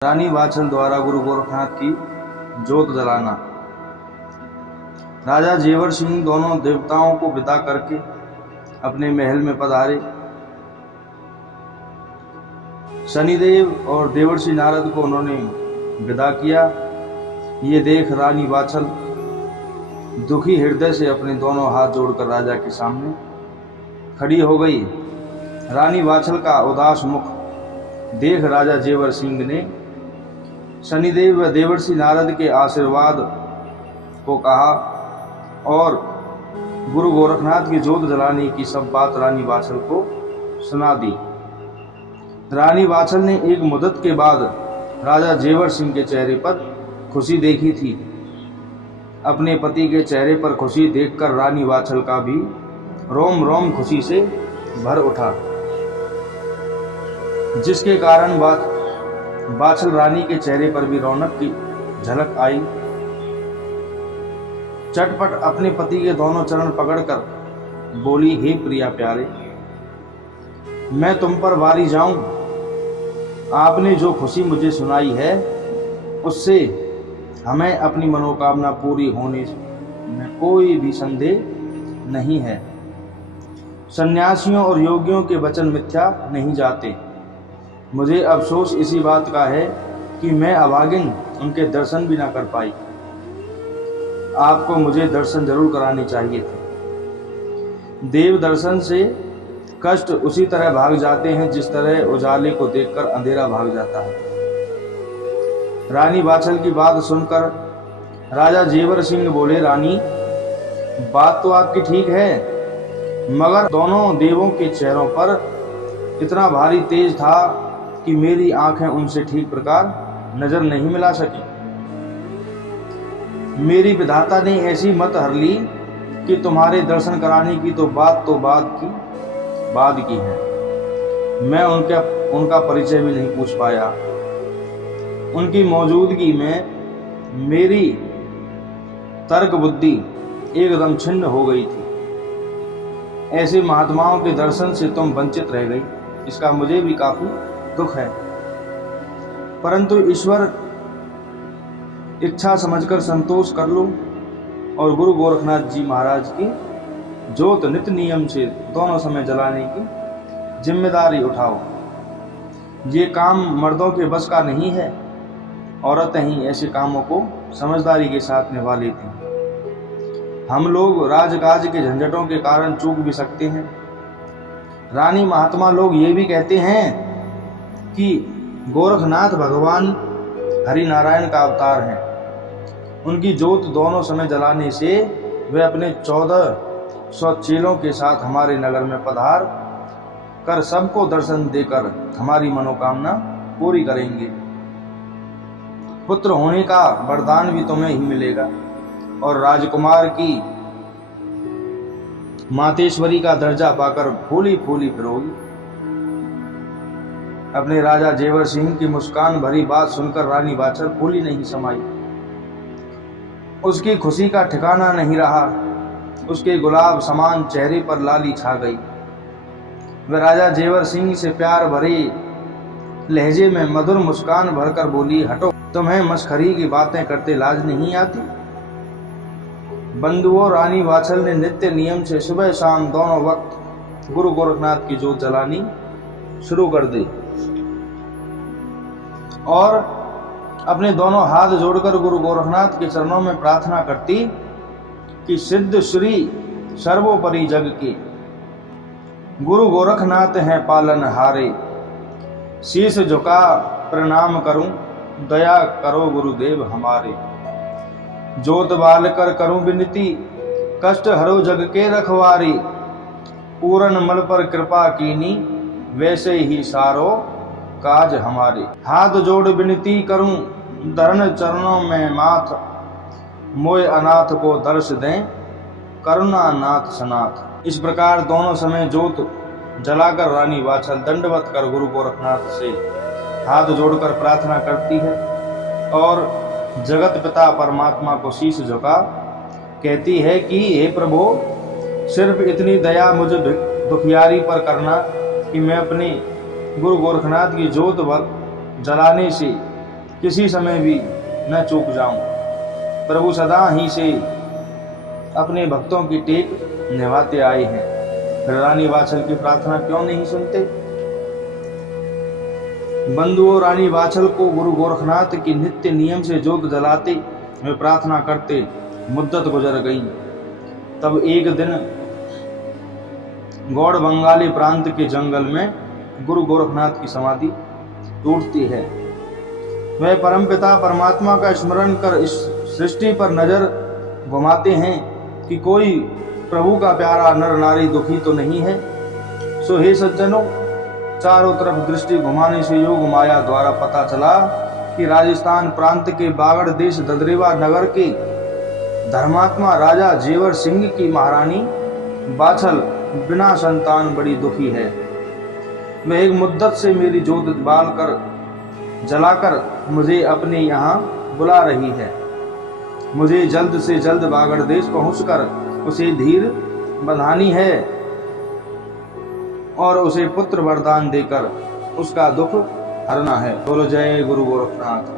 रानी वाछल द्वारा गुरु गोरखनाथ की जोत जलाना। राजा जेवर सिंह दोनों देवताओं को विदा करके अपने महल में पधारे। शनिदेव और देवर्षि नारद को उन्होंने विदा किया। ये देख रानी वाछल दुखी हृदय से अपने दोनों हाथ जोड़कर राजा के सामने खड़ी हो गई। रानी वाछल का उदास मुख देख राजा जेवर सिंह ने शनिदेव व देवर्षि नारद के आशीर्वाद को कहा और गुरु गोरखनाथ की जोत जलाने की सब बात रानी वाछल को सुना दी। रानी वाछल ने एक मुद्दत के बाद राजा जेवर सिंह के चेहरे पर खुशी देखी थी। अपने पति के चेहरे पर खुशी देखकर रानी वाछल का भी रोम रोम खुशी से भर उठा, जिसके कारण वाछल रानी के चेहरे पर भी रौनक की झलक आई। चटपट अपने पति के दोनों चरण पकड़कर बोली, हे प्रिया प्यारे, मैं तुम पर वारी जाऊं। आपने जो खुशी मुझे सुनाई है उससे हमें अपनी मनोकामना पूरी होने में कोई भी संदेह नहीं है। सन्यासियों और योगियों के वचन मिथ्या नहीं जाते। मुझे अफसोस इसी बात का है कि मैं अभागिन उनके दर्शन भी ना कर पाई। आपको मुझे दर्शन जरूर कराने चाहिए थे। देव दर्शन से कष्ट उसी तरह भाग जाते हैं जिस तरह उजाले को देखकर अंधेरा भाग जाता है। रानी वाछल की बात सुनकर राजा जेवर सिंह बोले, रानी बात तो आपकी ठीक है, मगर दोनों देवों के चेहरों पर इतना भारी तेज था कि मेरी आंखें उनसे ठीक प्रकार नजर नहीं मिला सकी। मेरी विधाता ने ऐसी मत हर ली कि तुम्हारे दर्शन कराने की तो बाद की है। मैं उनका परिचय भी नहीं पूछ पाया। उनकी मौजूदगी में मेरी तर्क बुद्धि एकदम छिन्न हो गई थी। ऐसे महात्माओं के दर्शन से तुम वंचित रह गई, इसका मुझे भी काफी दुख है। परंतु ईश्वर इच्छा समझकर संतोष कर लो और गुरु गोरखनाथ जी महाराज की जोत नित्य नियम से दोनों समय जलाने की जिम्मेदारी उठाओ। ये काम मर्दों के बस का नहीं है। औरतें ही ऐसे कामों को समझदारी के साथ निभा लेती हैं। हम लोग राजकाज के झंझटों के कारण चूक भी सकते हैं। रानी महात्मा लोग ये भी कहते हैं कि गोरखनाथ भगवान हरिनारायण का अवतार हैं। उनकी जोत दोनों समय जलाने से वे अपने 1400 चेलों के साथ हमारे नगर में पधार कर सबको दर्शन देकर हमारी मनोकामना पूरी करेंगे। पुत्र होने का वरदान भी तुम्हें ही मिलेगा और राजकुमार की मातेश्वरी का दर्जा पाकर फूली फूली फिरोगी। अपने राजा जेवर सिंह की मुस्कान भरी बात सुनकर रानी वाछल फूली नहीं समाई। उसकी खुशी का ठिकाना नहीं रहा। उसके गुलाब समान चेहरे पर लाली छा गई। वह राजा जेवर सिंह से प्यार भरे लहजे में मधुर मुस्कान भरकर बोली, हटो, तुम्हें मस्खरी की बातें करते लाज नहीं आती। बंधुओं, रानी वाछल ने नित्य नियम से सुबह शाम दोनों वक्त गुरु गोरखनाथ की जोत जलानी शुरू कर दी और अपने दोनों हाथ जोड़कर गुरु गोरखनाथ के चरणों में प्रार्थना करती कि सिद्ध श्री सर्वोपरि जग के गुरु गोरखनाथ हैं पालनहारे। शीश झुका प्रणाम करूं, दया करो गुरुदेव हमारे। जोत बाल कर करूं विनती, कष्ट हरो जग के रखवारी। पूरन मल पर कृपा कीनी, वैसे ही सारो काज हमारे। हाथ जोड़ विनती करूं, धरण चरणों में माथ। मोय अनाथ को दर्श दें, करुणा नाथ सनाथ। इस प्रकार दोनों समय जोत जलाकर रानी वाछल दंडवत कर गुरु गोरखनाथ से हाथ जोड़कर प्रार्थना करती है और जगत पिता परमात्मा को शीश झुका कहती है कि हे प्रभु, सिर्फ इतनी दया मुझे दुखियारी पर करना कि मैं अपने गुरु गोरखनाथ की जोत जलाने से किसी समय भी न चूक जाऊं। प्रभु सदा ही से अपने भक्तों की टेक निभाते आए हैं, फिर रानी वाछल की प्रार्थना क्यों नहीं सुनते। बंधुओं, रानी वाछल को गुरु गोरखनाथ की नित्य नियम से जोत जलाते वे प्रार्थना करते मुद्दत गुजर गई। तब एक दिन गौड़ बंगाली प्रांत के जंगल में गुरु गोरखनाथ की समाधि टूटती है। वह परमपिता परमात्मा का स्मरण कर इस सृष्टि पर नजर घुमाते हैं कि कोई प्रभु का प्यारा नर नारी दुखी तो नहीं है। सो हे सज्जनों, चारों तरफ दृष्टि घुमाने से योग माया द्वारा पता चला कि राजस्थान प्रांत के बागड़ देश ददरेवा नगर के धर्मात्मा राजा जेवर सिंह की महारानी वाछल बिना संतान बड़ी दुखी है। वह एक मुद्दत से मेरी जोत बाल कर जलाकर मुझे अपने यहाँ बुला रही है। मुझे जल्द से जल्द बागड़ देश पहुंचकर उसे धीर बंधानी है और उसे पुत्र वरदान देकर उसका दुख हरना है। बोलो जय गुरु गोरखनाथ।